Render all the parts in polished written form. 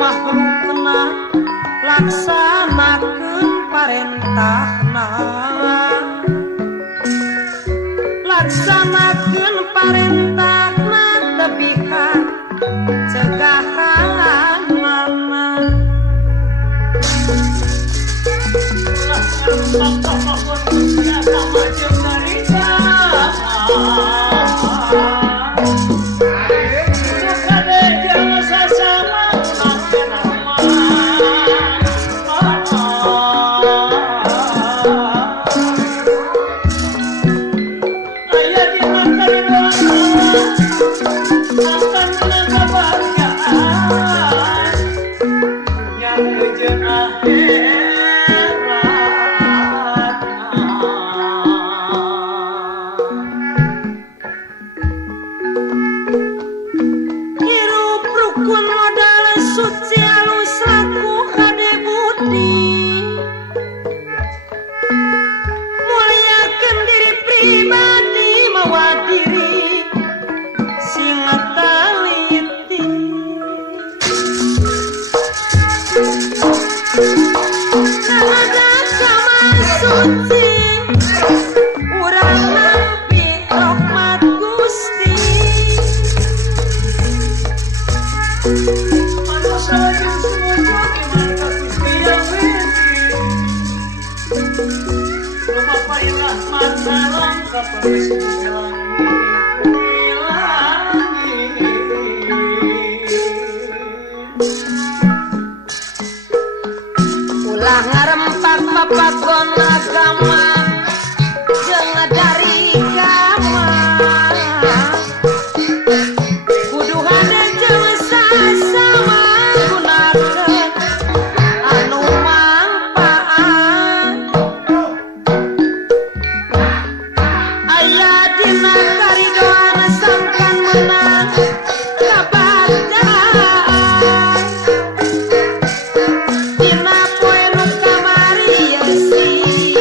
makhlukna laksanakeun parentahna laksanakeun parentahna teu ka cegahanana ulah ngarempak papagon agama jeung dari agama kudu hade jeung sasama gunakeun anu mangpaat aya dina karidoan sangkan menang kabadaan dina poe nu kamari sih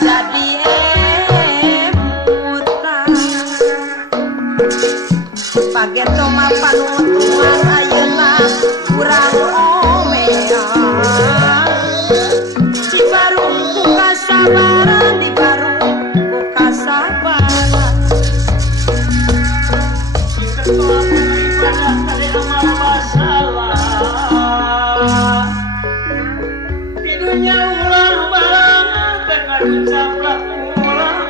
jadi emutan pageto mapan untungan ayeuna urang omean si barung ku kasabaran di barung ku kasabaran ketua ibadah tadi amal masalah di dunia ulang balangan tekan ucaplah ulang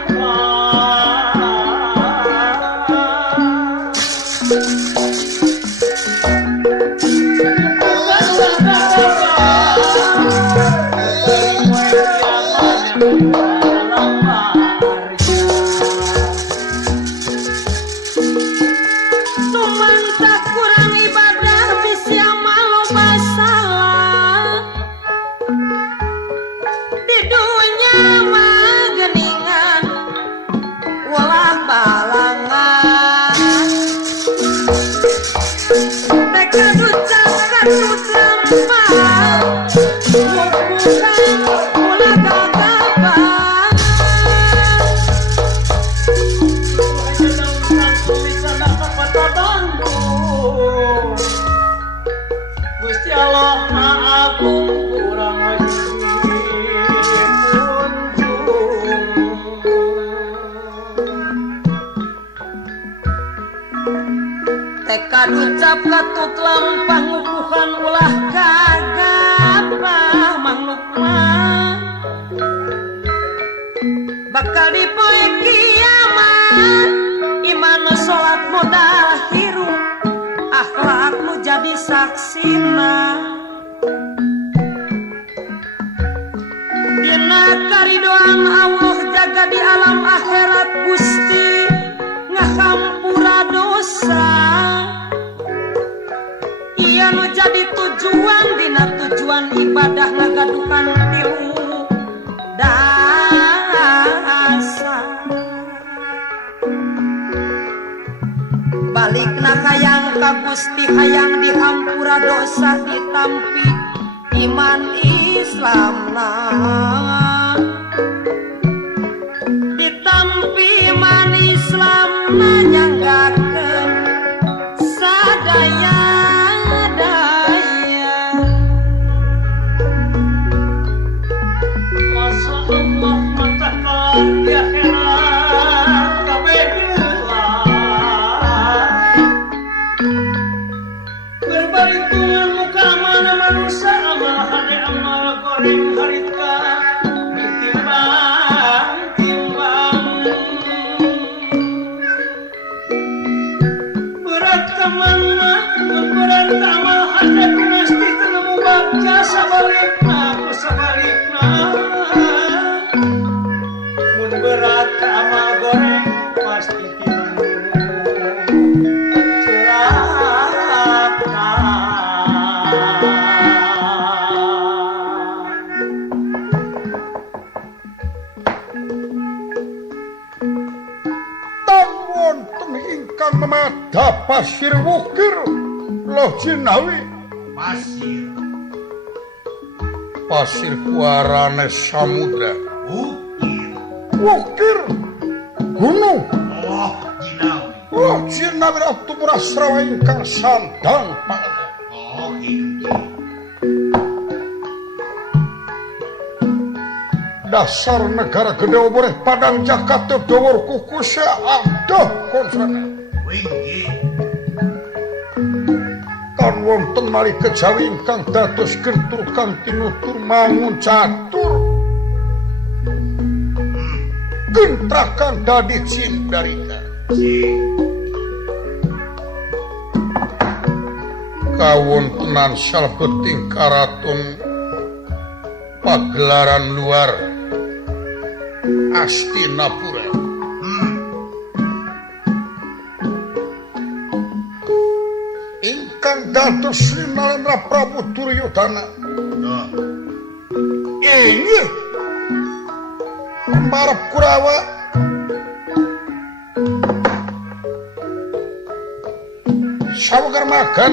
Tumantah kurang ibadah bisa maloba salah di dunia mah geuningan ulah balangan teka ducap katut lampah bukan ulah gagapan Gusti Allah Agung kurang wajib tekad ucap katut lampah ngukuhan ulah kagapah mangluk mah bakal di poe kiamat iman salat modal hirup akhlak nu jadi saksina dina karidoan Allah jaga di alam akhirat Gusti ngahampura dosa iya nu jadi tujuan dina tujuan ibadah ngagadukan tilu dasa balikna hayang ka Gusti hayang dihampura dosa ditampi iman Islamna ditampi iman Islamna nyanggakeun sadaya daya ingkang memada pasir wukir loh jinawi pasir kuarane samudra wukir gunung jinawi Ratu Murasrawa ingkang sandang pangapunten dasar negara gede boleh padang Jakarta dawur kukusya adoh konfrana kan wonten mali kejawi ingkang dados gentur kang tinutur mangun catur gentrakan dadi cindarita kawontenan salbeting karaton pagelaran luar Astinapura ingkang dados Sri Narendra Prabu Duryodana inggih pembarep Kurawa sawegar magan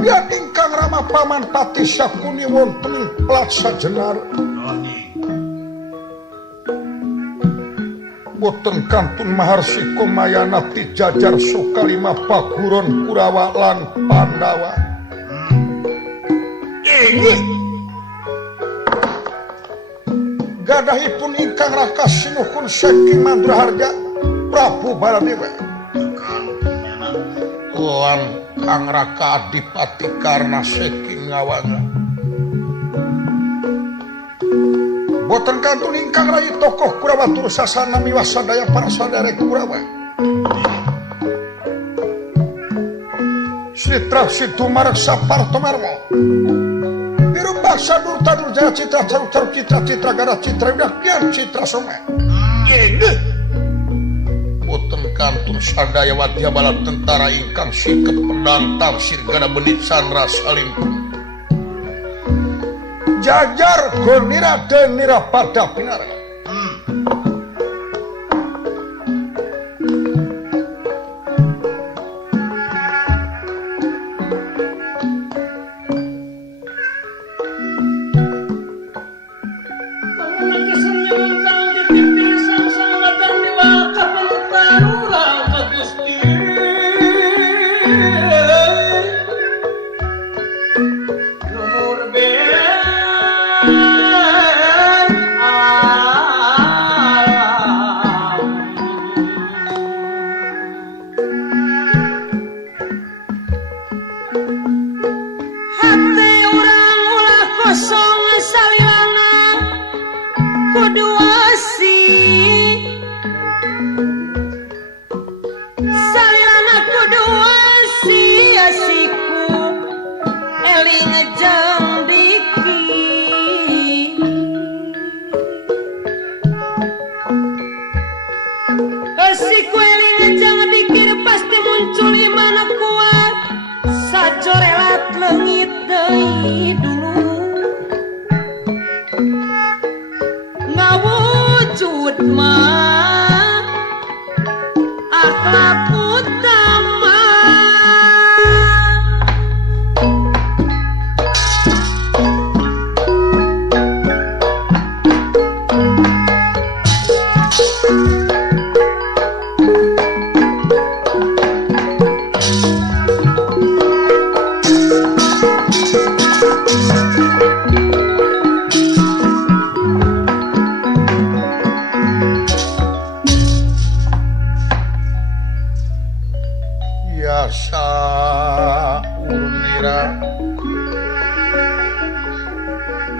biar ingkang Rama Paman Pati Sakuni wonten Platsa Jenar boten kantun Maharsi Komayana Tijajar Sukalima Paguron Kurawa lan Pandawa inggih gadahipun ingkang Raka Sinuhun saking Mandraharja Prabu Baladewa lan Kang Raka Adipati Karna saking Ngawanga boten kantun ingkang rayi tokoh Kurawa Tursasana miwas sadaya para sadare Kurawa Sitra Sidumareksa Partomarmo biru baksa Durta Durjaya Citra Carucaru Citra Citra Gara Citra Widakyan Citra Some inggih boten kantun sadaya wadya bala tentara ingkang sikep pedang tarsir gada benit sandra salimpung jajar gonira denira pada pinara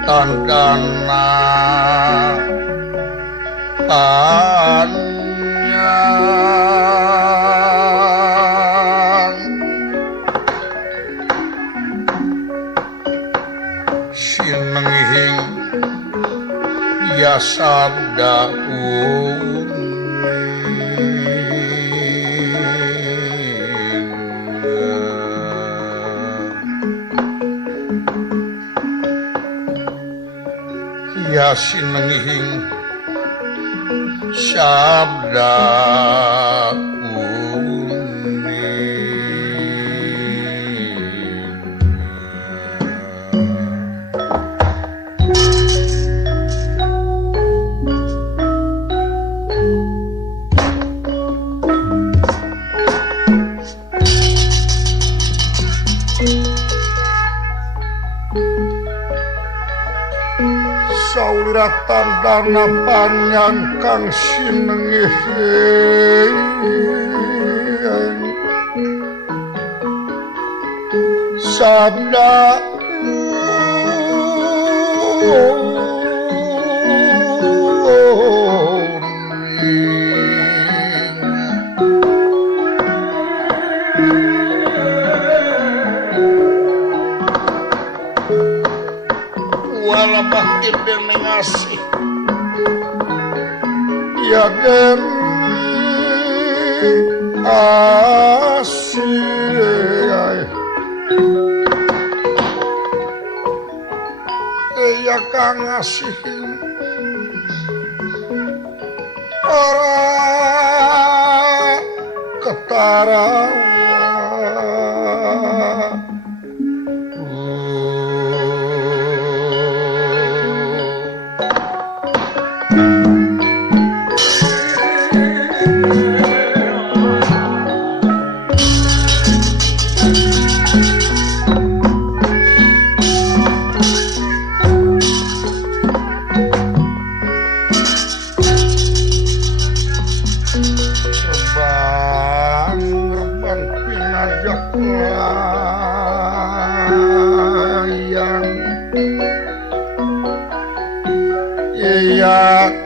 tandana panjang sinenging yasada sinenging sabda sauliratan dana panjang kang sinengih sabda wala bakti demi ngasih ya demi asih ya kang ngasih ora ketara yang iya